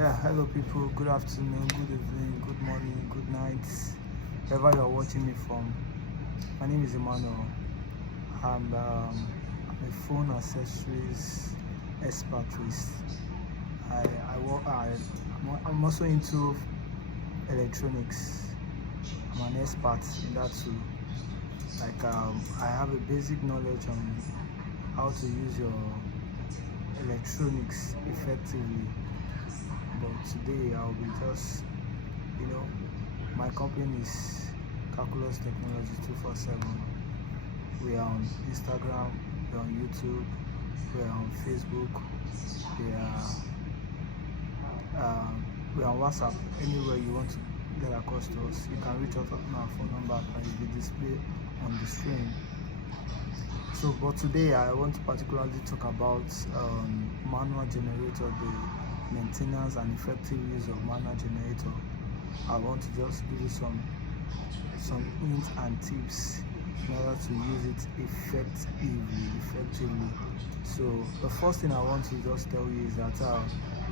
Yeah, hello people, good afternoon, good evening, good morning, good night, wherever you are watching me from. My name is Emmanuel, and I'm a phone accessories expatriate. I'm also into electronics. I'm an expert in that too. I have a basic knowledge on how to use your electronics effectively. But today I'll be just, my company is Calculus Technology 247. We are on Instagram, we're on YouTube, we're on Facebook, we're on WhatsApp. Anywhere you want to get across to us, you can reach out on our phone number and it will be displayed on the screen. So, but today I want to particularly talk about manual generator, the maintenance and effective use of manual generator. I want to just give you some hints and tips in order to use it effectively. So the first thing I want to just tell you is that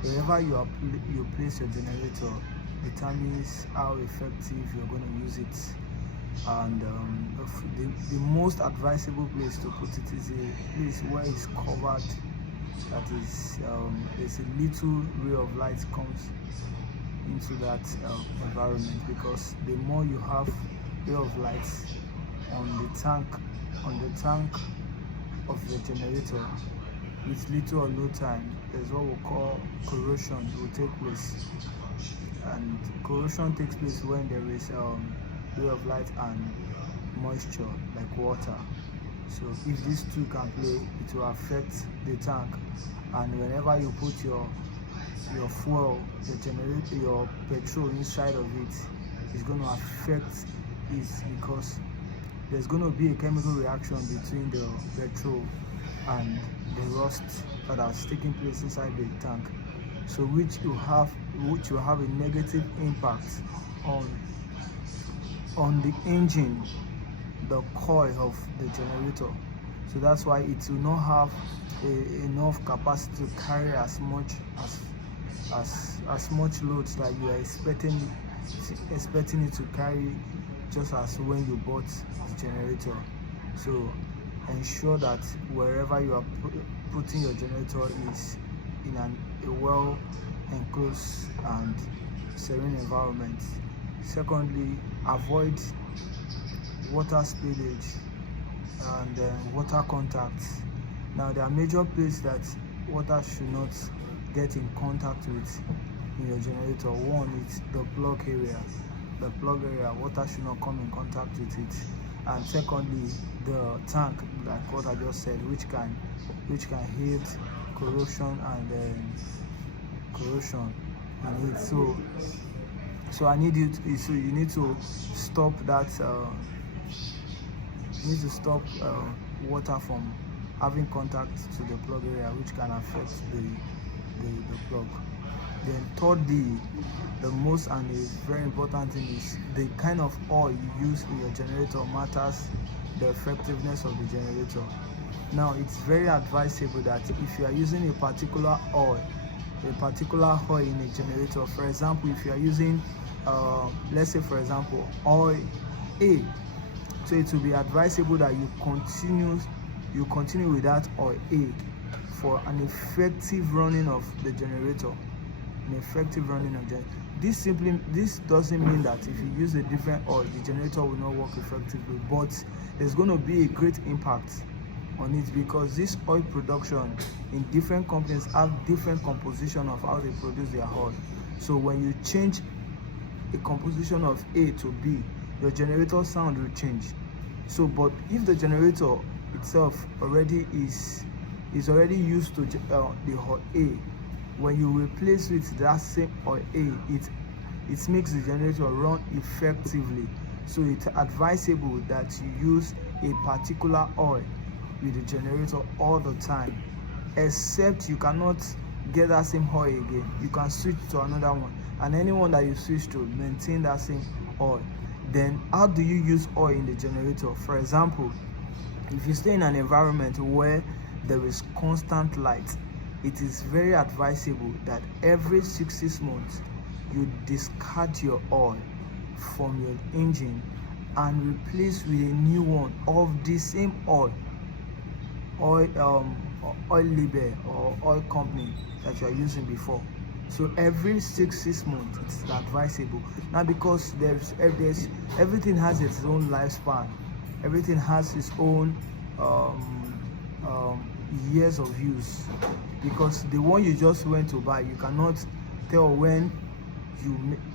wherever you place your generator determines how effective you're going to use it. And the most advisable place to put it is a place where it's covered, that is there's a little ray of light comes into that environment, because the more you have ray of light on the tank of the generator, with little or no time, there's what we call corrosion will take place. And corrosion takes place when there is ray of light and moisture like water. So if these two can play, it will affect the tank. And whenever you put your fuel, your generator, your petrol inside of it, it's going to affect it, because there's going to be a chemical reaction between the petrol and the rust that has taken place inside the tank. So which will have a negative impact on the engine, the coil of the generator. So that's why it will not have enough capacity to carry as much loads that you are expecting it to carry, just as when you bought the generator. So ensure that wherever you are putting your generator is in a well enclosed and serene environment. Secondly, avoid water spillage and water contact. Now, there are major places that water should not get in contact with in your generator. One is the plug area. The plug area, water should not come in contact with it. And secondly, the tank, like what I just said, which can hit corrosion and corrosion in it. So I need you to, so you need to stop that. You need to stop water from having contact to the plug area, which can affect the plug. Then thirdly, the most and a very important thing is the kind of oil you use in your generator matters the effectiveness of the generator. Now, it's very advisable that if you are using a particular oil in a generator, for example, if you are using let's say for example oil A, so it will be advisable that you continue with that oil A for an effective running of the generator. This doesn't mean that if you use a different oil, the generator will not work effectively, but there's going to be a great impact on it, because this oil production in different companies have different composition of how they produce their oil. So when you change a composition of A to B, your generator sound will change. So, but if the generator itself already is already used to the oil A, when you replace with that same oil A, it makes the generator run effectively. So it's advisable that you use a particular oil with the generator all the time, except you cannot get that same oil again. You can switch to another one, and anyone that you switch to, maintain that same oil. Then how do you use oil in the generator? For example, if you stay in an environment where there is constant light, it is very advisable that every 6 months you discard your oil from your engine and replace with a new one of the same oil label or oil company that you are using before. So every six months it's advisable. Now, because there's everything has its own lifespan, everything has its own years of use, because the one you just went to buy, you cannot tell when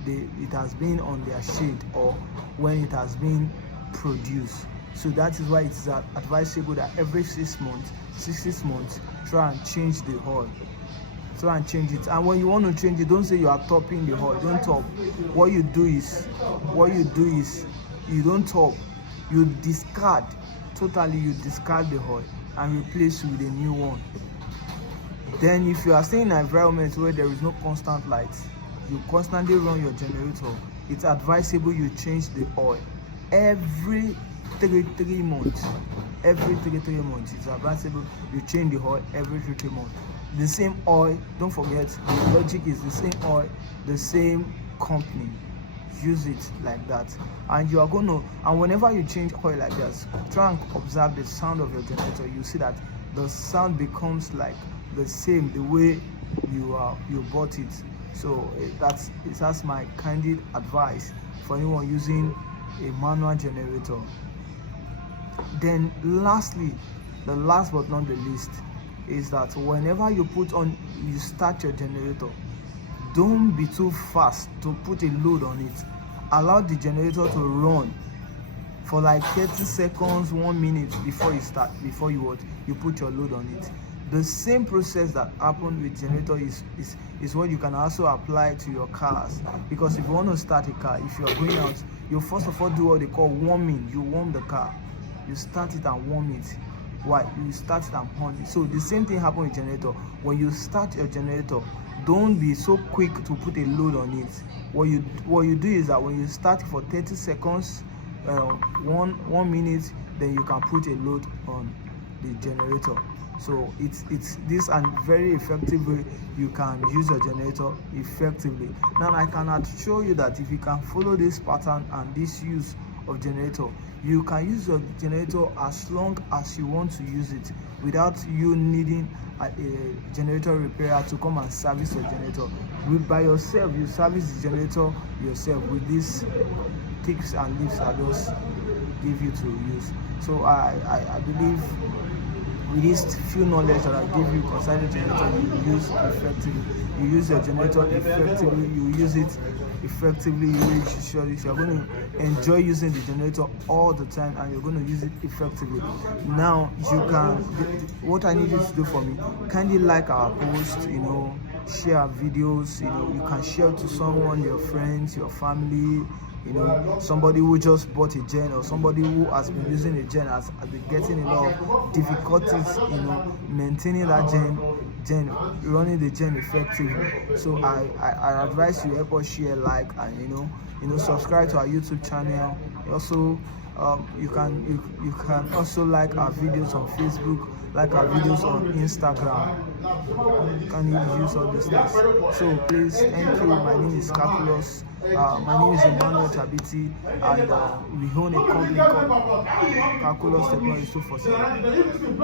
it has been on their shade or when it has been produced. So that is why it is advisable that every 6 months, try and change the oil. Try and change it. And when you want to change it, don't say you are topping the oil. Don't top. What you do is you don't top. You discard totally. You discard the oil and replace it with a new one. Then, if you are staying in an environment where there is no constant light, you constantly run your generator, it's advisable you change the oil every 3 months. Every 3 months, it's advisable you change the oil every 3 months. The same oil, don't forget, the logic is the same oil, the same company. Use it like that, and you are going to, and whenever you change oil like this, try and observe the sound of your generator. You see that the sound becomes like the same the way you bought it. So that's my candid advice for anyone using a manual generator. Then lastly, the last but not the least, is that whenever you start your generator, don't be too fast to put a load on it. Allow the generator to run for like 30 seconds, 1 minute before you put your load on it. The same process that happened with generator is what you can also apply to your cars. Because if you want to start a car, if you are going out, you first of all do what they call warming. You warm the car, you start it and warm it. Why? You start it and on it. So the same thing happens with generator. When you start your generator, don't be so quick to put a load on it. What you do is that when you start for 30 seconds, 1 minute, then you can put a load on the generator. So it's this and very effective way you can use your generator effectively. Now I can assure you that if you can follow this pattern and this use of generator, you can use your generator as long as you want to use it without you needing a generator repairer to come and service your generator. By yourself, you service the generator yourself with these tips and tips I just give you to use. So I believe with this few knowledge that I give you concerning generator, you use effectively. You use your generator effectively. You use it effectively. You are going to enjoy using the generator all the time, and you're going to use it effectively. Now you can. What I need you to do for me, kindly like our post. Share our videos. You can share to someone, your friends, your family. Somebody who just bought a gen, or somebody who has been using a gen has been getting a lot of difficulties, maintaining that gen, running the gen effectively. So I advise you help us share, like, and subscribe to our YouTube channel. Also, you can also like our videos on Facebook, like our videos on Instagram. You can use all these things. So please, thank you. My name is Calculus. My name is Emmanuel Chabiti, and we own a company called Calculus Technology 247.